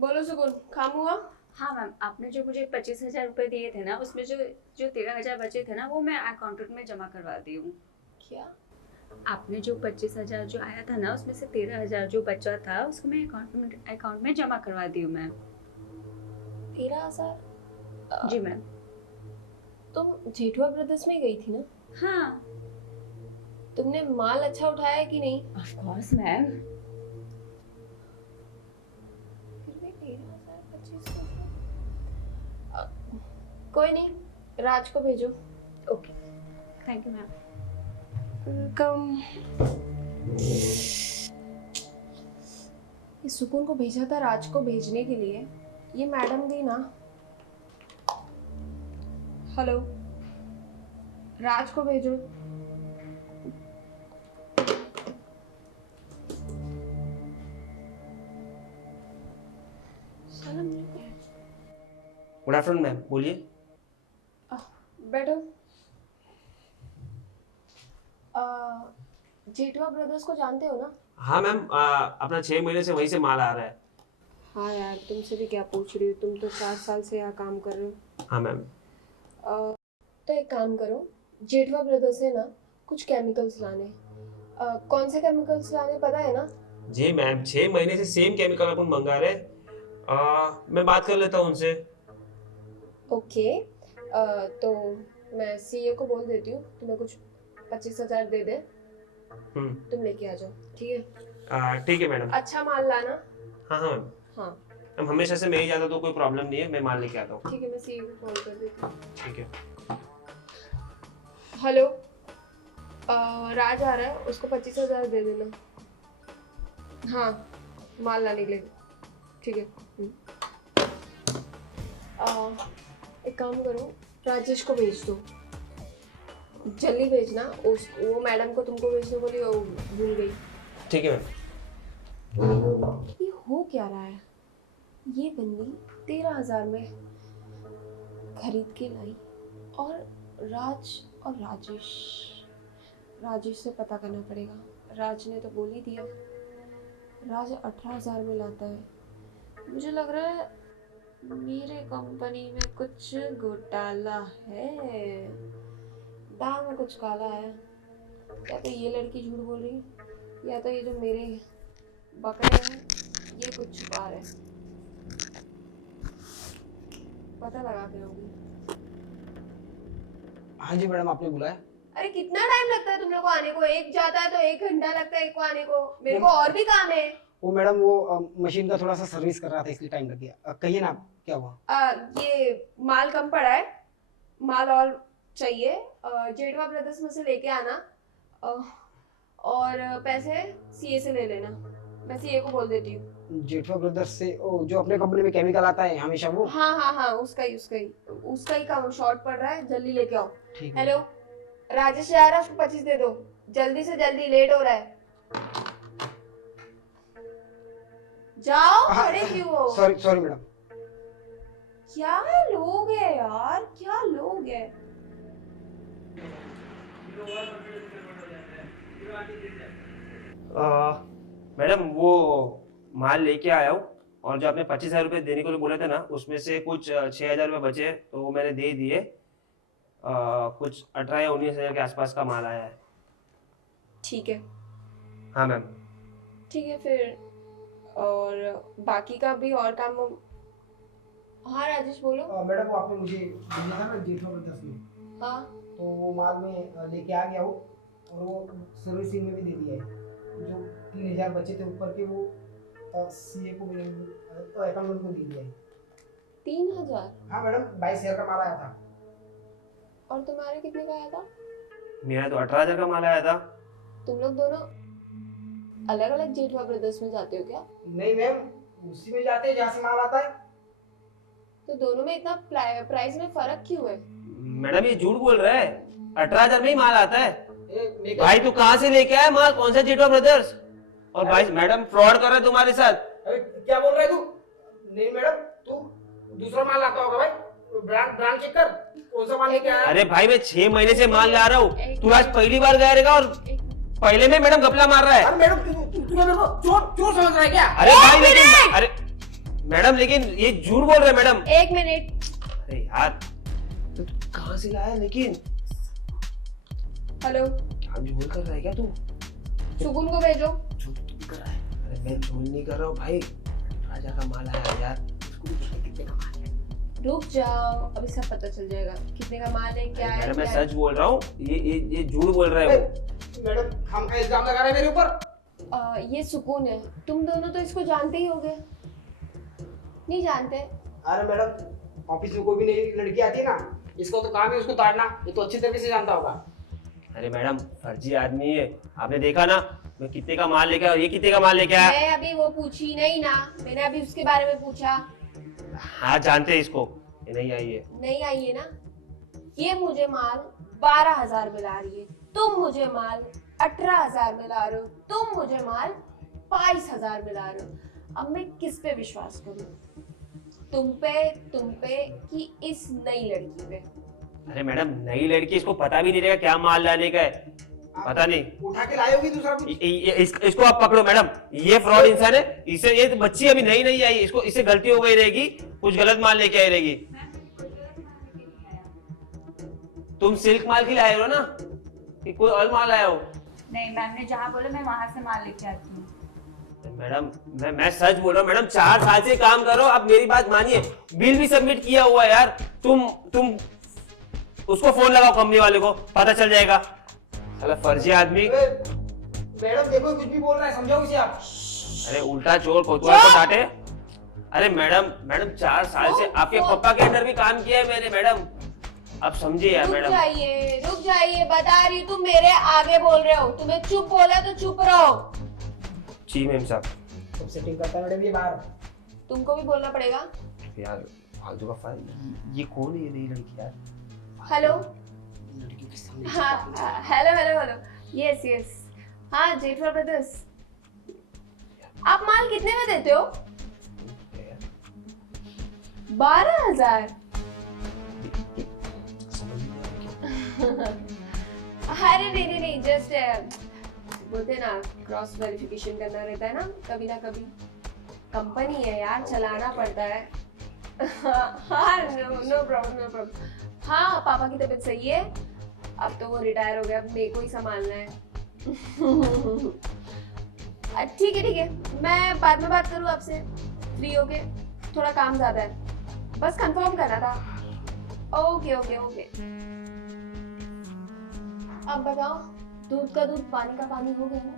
बोलो सुकून, काम हुआ? हाँ मैम, आपने जो मुझे 25,000 रुपए दिए थे ना, उसमें जो जो 13,000 बचे थे ना, वो मैं अकाउंटेंट में जमा करवा दी हूँ। क्या? आपने जो 25,000 जो आया था ना, उसमें से 13,000 जो बचा था, उसको मैं अकाउंट में जमा करवा दी हूँ मैम। 13,000? जी मैम। तुम जेठुआ ब्रदर्स में गई थी ना? हाँ तुमने माल अच्छा उठाया है कि नहीं? Of course ma'am. फिर भी 13,000 25,000। कोई नहीं, राज को भेजो। Okay, thank you ma'am. कम इस सुकून को भेजा था राज को भेजने के लिए। ये मैडम भी ना। हेलो, राज को भेजो। गुड आफ्टरनून मैम, बोलिए। बैठो। जेठवा ब्रदर्स को जानते हो ना? हाँ मैम, अपना 6 महीने से वहीं से माल आ रहा है। हाँ यार, तुमसे भी क्या पूछ रही हो, तुम तो 4 साल से यहाँ काम कर रहे हो। हाँ मैम। तो एक काम करो, जेठवा ब्रदर्स से ना कुछ केमिकल्स लाने। कौन से केमिकल्स लाने पता है ना? जी मैम, 6 महीने से सेम केमिकल अपन मंगा रहे। मैं बात कर लेता हूँ उनसे। ओके। तो मैं सीए को बोल देती हूँ, तुम्हें कुछ 25,000 दे दे, तुम लेके आ जाओ, ठीक है? ठीक है मैडम। अच्छा माल लाना। हाँ हाँ मैम। हाँ मैम हमेशा से मैं ही जाता तो कोई प्रॉब्लम नहीं है, मैं माल लेके आता हूँ। ठीक है, मैं सीए को कॉल कर देती हूँ। ठीक है। हेलो, राज आ रहा है, उसको 25,000 दे देना। हाँ, माल लाने के लिए। ठीक है। एक काम करो, राजेश को भेज दो, जल्दी भेजना। वो मैडम को तुमको भेजने बोली, वो भूल गई। ठीक है मैम। ये हो क्या रहा है? ये बंदी 13,000 में खरीद के लाई, और राज और राजेश से पता करना पड़ेगा। राज ने तो बोल ही दिया, राज 18,000 में लाता है। मुझे लग रहा है मेरे कंपनी में कुछ घोटाला है, दाल में कुछ काला है। या तो ये लड़की झूठ बोल रही है, या तो ये जो मेरे बकरे हैं ये कुछ छुपा रहे हैं। पता लगा के होगी। हाँ जी मैडम, आपने बुलाया? अरे कितना टाइम लगता है तुम लोग को आने को? एक जाता है तो 1 घंटा लगता है एक को आने को। मेरे को और भी काम है। वो मैडम, वो मशीन का थोड़ा सा सर्विस कर रहा था इसलिए टाइम लग गया। कहिए ना, क्या हुआ? ये माल कम पड़ा है, माल और चाहिए। जेठवा ब्रदर्स में से लेके आना, और पैसे सीए से ले लेना। मैं सीए को बोल देती हूँ। जेठवा ब्रदर्स से? ओ, जो अपने कंपनी में केमिकल आता है हमेशा, वो? हाँ हाँ हाँ, उसका ही काम शॉर्ट पड़ रहा है, जल्दी लेके आओ। ठीक है। हेलो, राजेश आ रहा है, उसको 25 दे दो, जल्दी से जल्दी, लेट हो रहा है। जाओ, खड़े क्यों हो? Sorry madam. क्या लोग है यार, क्या लोग है। मैडम वो माल लेके आया हूँ, और जो आपने 25,000 रुपये देने के लिए बोले थे ना, उसमें से कुछ 6,000 रुपये बचे, तो वो मैंने दे दिए। कुछ 18 या 19,000 के आसपास का माल आया है। ठीक है। हाँ मैम। ठीक है फिर, और बाकी का भी और काम। हाँ राजेश बोलो। मैडम, वो आपने मुझे दिया था ना जेठवा ब्रदर्स में, हाँ तो वो माल में लेके आ गया हूँ, और वो सर्विसिंग में भी दे दिया है। जो 3,000 बचे थे ऊपर के, वो सीए को अकाउंट को दे दिया है। 3,000? हाँ मैडम, 22,000 का माल आया था। और तुम्हारे कितने का आया था? मेरा तो 18,000 का माल आया था। तुम लोग दोनों अलग अलग जेठवा ब्रदर्स में जाते हो क्या? नहीं मैम, उसी में जाते हैं जहाँ से माल आता है। तो दोनों में इतना प्राइस में फर्क क्यों है? मैडम ये झूठ बोल रहा है, 18,000 में ही माल आता है। भाई तो तू कहाँ से लेके आया माल, कौन सा जेठवा ब्रदर्स? और भाई मैडम फ्रॉड कर रहा है तुम्हारे साथ। अरे क्या बोल रहा है तू? नहीं मैडम, तू दूसरा माल लाता होगा भाई। ब्रांड चेक कर, कौन सा माल लेके आया? अरे भाई मैं 6 महीने से माल ला रहा हूँ, तू आज पहली बार गया रहेगा, और पहले में मैडम घपला मार रहा है। अरे मैडम, तू मेरे को चोर समझ रहा है क्या? अरे भाई लेकिन, अरे मैडम लेकिन ये झूठ बोल रहे हैं मैडम। एक मिनट। अरे यार तो तू कहाँ से लाया लेकिन? हेलो, झूठ कर रहा है क्या तू? सुकून को भेजो। झूठ तू कर रहा है? अरे मैं झूठ नहीं कर रहा हूँ भाई, राजा का माल आया यार। इसको भी पूछना कितने का माल है। रुक जाओ, अभी सब पता चल जाएगा कितने का माल है, क्या है। मैडम मैं क्या है। सच बोल रहा हूँ, ये झूठ बोल रहा है वो। मैडम हम का इल्जाम लगा रहे हैं मेरे ऊपर। ये सुकून है, तुम दोनों तो इसको जानते ही होगे, नहीं जानते? अरे मैडम ऑफिस में कोई भी नई लड़की आती है ना, इसको तो काम है उसको ताड़ना, ये तो अच्छी तरीके से जानता होगा। अरे मैडम फर्जी आदमी है, आपने देखा ना मैं कितने का माल लेके आया और ये कितने का माल लेके आया। मैं अभी वो पूछी नहीं ना, मैंने अभी उसके बारे में पूछा। हाँ जानते हैं इसको, ये नहीं आई है। नहीं आई है ना। ये मुझे माल 12,000 में ला रही है, तुम मुझे माल 18,000 में ला रहे हो, तुम मुझे माल 22,000 में ला रहे हो। अब मैं किस पे विश्वास करूं, तुम पे कि इस नई लड़की पे? अरे मैडम नई लड़की, इसको पता भी नहीं रहेगा क्या माल लाने का है, पता नहीं। उठा के लाए होगी दूसरा कुछ। इसको आप पकड़ो मैडम, ये फ्रॉड इंसान है। इसे ये बच्ची अभी नई नहीं आई, इसको इससे गलती हो गई रहेगी, कुछ गलत माल लेके आई रहेगी। तुम सिल्क माल की लाए हो ना कि कोई और माल लाए हो? नहीं, मैम ने जहाँ बोला मैं वहां से माल लेके आती हूँ। मैडम मैं सच बोल रहा हूँ मैडम, 4 साल से काम कर रहा हूँ, आप मेरी बात मानिए। बिल भी सबमिट किया हुआ है यार। तुम उसको फोन लगाओ कंपनी वाले को, पता चल जाएगा। साला फर्जी आदमी। मैडम देखो कुछ भी बोल रहा है, समझाओ इसे आप। अरे उल्टा चोर कोतवाल को डांटे। अरे मैडम 4 साल से आपके पापा के अंडर भी काम किया है मैंने मैडम, आप समझिए यार मैडम। रुक जाइए, बता रही हूँ, तुम मेरे आगे बोल रहे हो, तुम्हें चुप बोला तो चुप रहो। जी मैम साहब। सब सेटिंग करता है मैडम ये बाहर। तुमको भी बोलना पड़ेगा। यार फालतू का फाइल, ये कौन है ये नई लड़की यार? हेलो, लड़की के सामने हाँ हेलो, यस, हाँ जेठवा ब्रदर्स। आप माल कितने में देते हो? 12,000। अरे नहीं, जस्ट बोलते ना क्रॉस वेरिफिकेशन करना रहता है ना कभी कंपनी है यार, चलाना पड़ता है। हाँ नो प्रॉब्लम। हाँ पापा की तबीयत सही है, अब तो वो रिटायर हो गया, अब मेरे को ही संभालना है। ठीक है, मैं बाद में बात करूँ आपसे फ्री होके, थोड़ा काम ज्यादा है, बस कंफर्म करना था। ओके। अब बताओ, दूध का दूध पानी का पानी हो गया ना?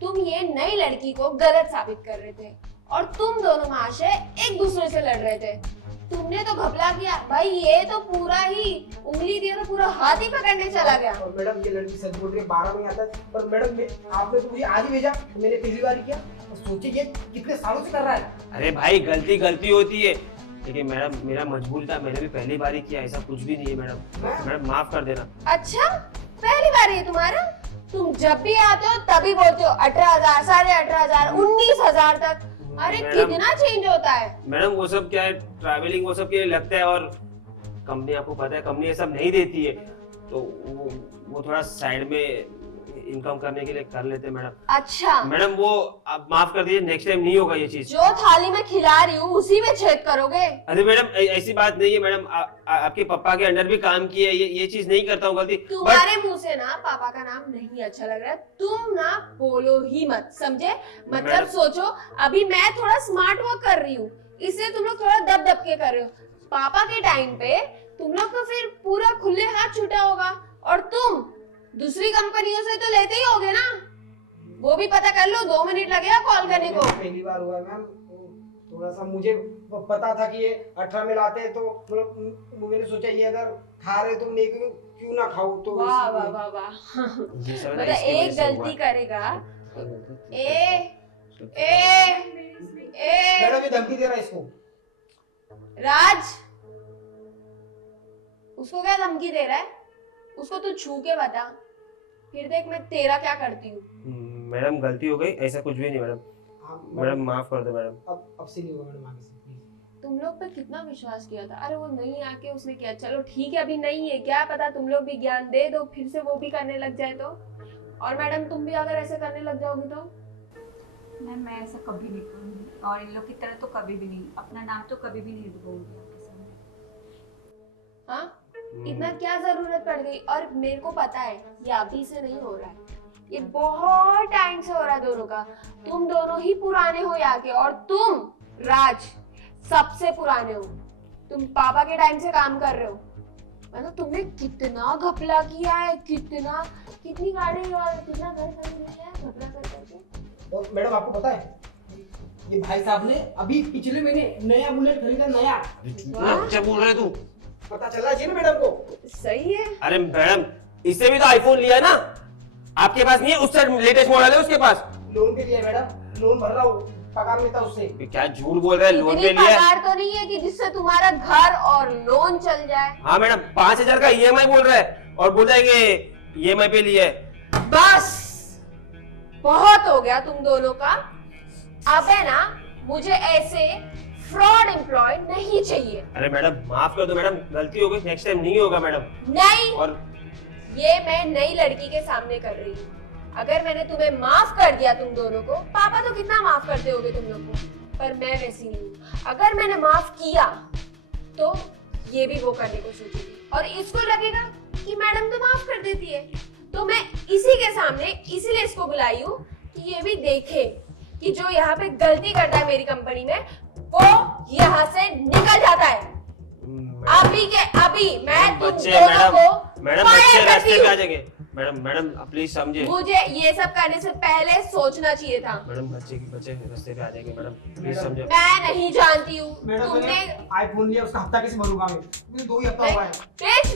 तुम ये नई लड़की को गलत साबित कर रहे थे और तुम दोनों महाशय एक दूसरे से लड़ रहे थे। तुमने तो घपला किया भाई, ये तो पूरा ही उंगली दिया तो पूरा हाथ ही पकड़ने चला गया। और मैडम ये लड़की सच बोल रही है, 12 में आता है, पर मैडम आपने तो मुझे आज ही भेजा, मैंने पहली बार किया, और सोचिए ये कितने सालों से कर रहा है। अरे भाई गलती होती है, लेकिन मैडम मेरा मजबूर था, मैंने भी पहली बार ही किया, ऐसा कुछ भी नहीं है मैडम माफ कर देना। अच्छा पहली बार है तुम्हारा? तुम जब भी आते हो तभी बोलते हो 18,000, 18,500, 19,000 तक। अरे कितना चेंज होता है मैडम। वो सब क्या है, ट्रैवलिंग वो सब के लिए लगता है, और कंपनी आपको पता है कंपनी ये सब नहीं देती है, तो वो थोड़ा साइड में इनकम करने के लिए कर लेते हैं मैडम। अच्छा मैडम वो आप माफ कर दीजिए, नेक्स्ट टाइम नहीं होगा ये चीज। जो थाली में खिला रही हूँ उसी में छेद करोगे? अरे मैडम ऐसी बात नहीं है मैडम, आपके पापा के अंडर भी काम किया है, ये चीज नहीं करता हूँ गलती। तुम्हारे मुंह से ना पापा का नाम नहीं अच्छा लग रहा है, तुम ना बोलो ही मत, समझे? मतलब सोचो, अभी मैं थोड़ा स्मार्ट वर्क कर रही हूँ, इसलिए तुम लोग थोड़ा दब के कर रहे हो। पापा के टाइम पे तुम लोग को फिर पूरा खुले हाथ छूटा होगा, और तुम दूसरी कंपनियों से तो लेते ही होगे ना, वो भी पता कर लो, 2 मिनट लगेगा कॉल करने को। पहली बार हुआ है मैम, थोड़ा सा मुझे पता था कि ये 18 में लाते हैं, तो मतलब मैंने सोचा ये अगर खा रहे तो मैं क्यों ना खाऊं, तो वाह मतलब एक गलती करेगा। मैडम ये धमकी दे रहा है इसको। राज, उसको क्या धमकी दे रहा है? उसको तू छू के बता, फिर देख मैं तेरा क्या करती हूँ। मैडम गलती हो गई, ऐसा कुछ भी नहीं मैडम। मैडम माफ कर दो मैडम। अब से नहीं होगा मैडम, आगे से प्लीज। तुम लोग पे कितना विश्वास किया था। अरे वो नहीं आके उसने किया, चलो ठीक है अभी नहीं है, क्या पता तुम लोग भी ज्ञान दे दो, फिर से वो भी करने लग जाए तो। और मैडम तुम भी अगर ऐसे करने लग जाओगी तो? मैं ऐसा कभी नहीं करूँगी। और इन लोग की तरह तो कभी भी नहीं, अपना नाम तो कभी भी नहीं डुबाऊंगी आपके सामने। हाँ, इतना क्या जरूरत पड़ गई? और मेरे को पता है ये अभी से नहीं हो रहा है, ये बहुत टाइम से हो रहा है दोनों का। तुम दोनों ही पुराने हो यहाँ के, और तुम राज सबसे पुराने हो। तुम पापा के टाइम से काम कर रहे हो। मतलब तुमने कितना घपला किया है, कितनी गाड़ी और कितना घर खरीद लिया है घपला कर करके। और मैडम आपको पता है ये भाई साहब ने अभी पिछले महीने नया बुलेट खरीदा, नया। क्या बोल रहे तू? पता चला जी ना मैडम को। सही है। अरे मैडम, इससे भी तो आईफोन लिया है ना, आपके पास नहीं है? उससे लेटेस्ट मॉडल है उसके पास। लोन पे लिया है मैडम, लोन भर रहा हूँ, पगार लेता उससे। क्या झूठ बोल रहे हैं, लोन पे इतनी लिया है? पगार तो नहीं है कि जिससे तुम्हारा घर और लोन चल जाए। हाँ मैडम, 5,000 का ईएमआई बोल रहा है और बोल रहा है कि ईएमआई पे लिया है। बस बहुत हो गया तुम दोनों का। अब है ना, मुझे ऐसे फ्रॉड एम्प्लॉय नहीं चाहिए। अरे मैडम माफ कर दो मैडम, गलती हो गई, नेक्स्ट टाइम नहीं होगा मैडम। नहीं, और ये मैं नई लड़की के सामने कर रही हूँ। अगर मैंने तुम्हें माफ कर दिया तुम दोनों को, पापा तो कितना माफ करते होगे तुम लोग को, पर मैं वैसी नहीं हूँ। अगर मैंने माफ किया तो ये भी वो करने को सोचेगी, और इसको लगेगा कि मैडम तो माफ कर देती है। तो मैं इसी के सामने इसीलिए इसको बुलाई हूँ कि ये भी देखे कि जो यहाँ पे गलती करता है मेरी कंपनी में, वो यहाँ से निकल जाता है। अभी के अभी मैं तुम बच्चे दोनों को मैडम fire बच्चे करती रास्ते पे आ हूँ। जाएंगे। मैडम प्लीज समझे। मुझे ये सब करने से पहले सोचना चाहिए था। मैडम बच्चे रास्ते पे आ जाएंगे मैडम, प्लीज समझे। मैं नहीं जानती हूँ मैडम तुमने। मैंने आईफोन लिया, उसका हफ्ता कैसे भरूंगा मैं? मुझे 2 ही हफ्ता हुआ है। बेच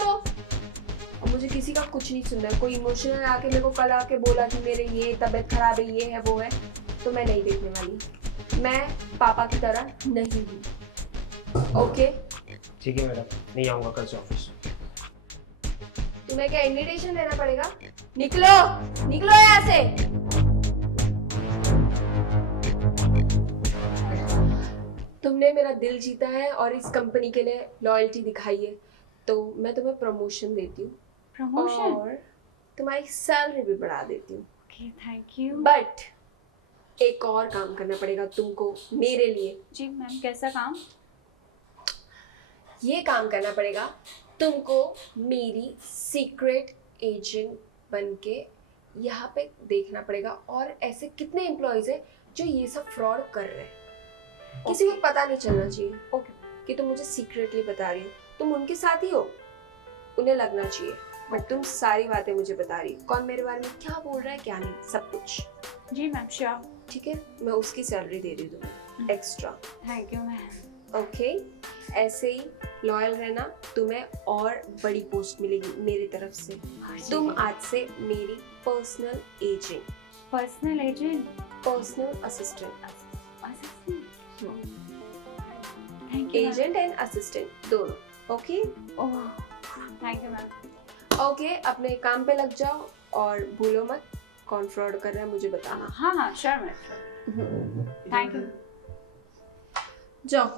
दो। और मुझे किसी का कुछ नहीं सुनना है। कोई इमोशनल आके मेरे को कल आके बोला कि मेरे ये तबीयत खराब है, ये है वो है, तो मैं नहीं देखने वाली। मैं पापा की तरह नहीं हूँ। ओके? ठीक है मैडम, नहीं आऊंगा कल से ऑफिस। तुम्हें क्या इनविटेशन देना पड़ेगा? निकलो यहाँ से। तुमने मेरा दिल जीता है और इस कंपनी के लिए लॉयल्टी दिखाई है, तो मैं तुम्हें प्रमोशन देती हूँ प्रमोशन? और तुम्हारी सैलरी भी बढ़ा देती हूँ। Okay, thank you. बट एक और काम करना पड़ेगा तुमको मेरे लिए। जी मैम, कैसा काम? ये काम करना पड़ेगा तुमको मेरी सीक्रेट एजेंट बनके यहाँ पे देखना पड़ेगा, और ऐसे कितने एम्प्लॉयज हैं जो ये सब फ्रॉड कर रहे हैं। किसी को पता नहीं चलना चाहिए ओके। कि तुम मुझे सीक्रेटली बता रही हो। तुम उनके साथ ही हो, उन्हें लगना चाहिए, बट तुम सारी बातें मुझे बता रही हो, कौन मेरे बारे में क्या बोल रहा है क्या नहीं, सब कुछ। जी मैम, श्योर। ठीक है, मैं उसकी सैलरी दे रही हूँ तुम्हें extra. Thank you ma'am. Okay? ऐसे ही लॉयल रहना, तुम्हें और बड़ी पोस्ट मिलेगी मेरी तरफ से। तुम आज से मेरी personal agent, personal agent, personal assistant, thank you. Agent and assistant दोनों। Okay? Oh, thank you ma'am. Okay, अपने काम पे लग जाओ और भूलो मत कौन फ्रॉड कर रहा है मुझे बताना। हाँ, sure ma'am, sure. Thank you. जाओ।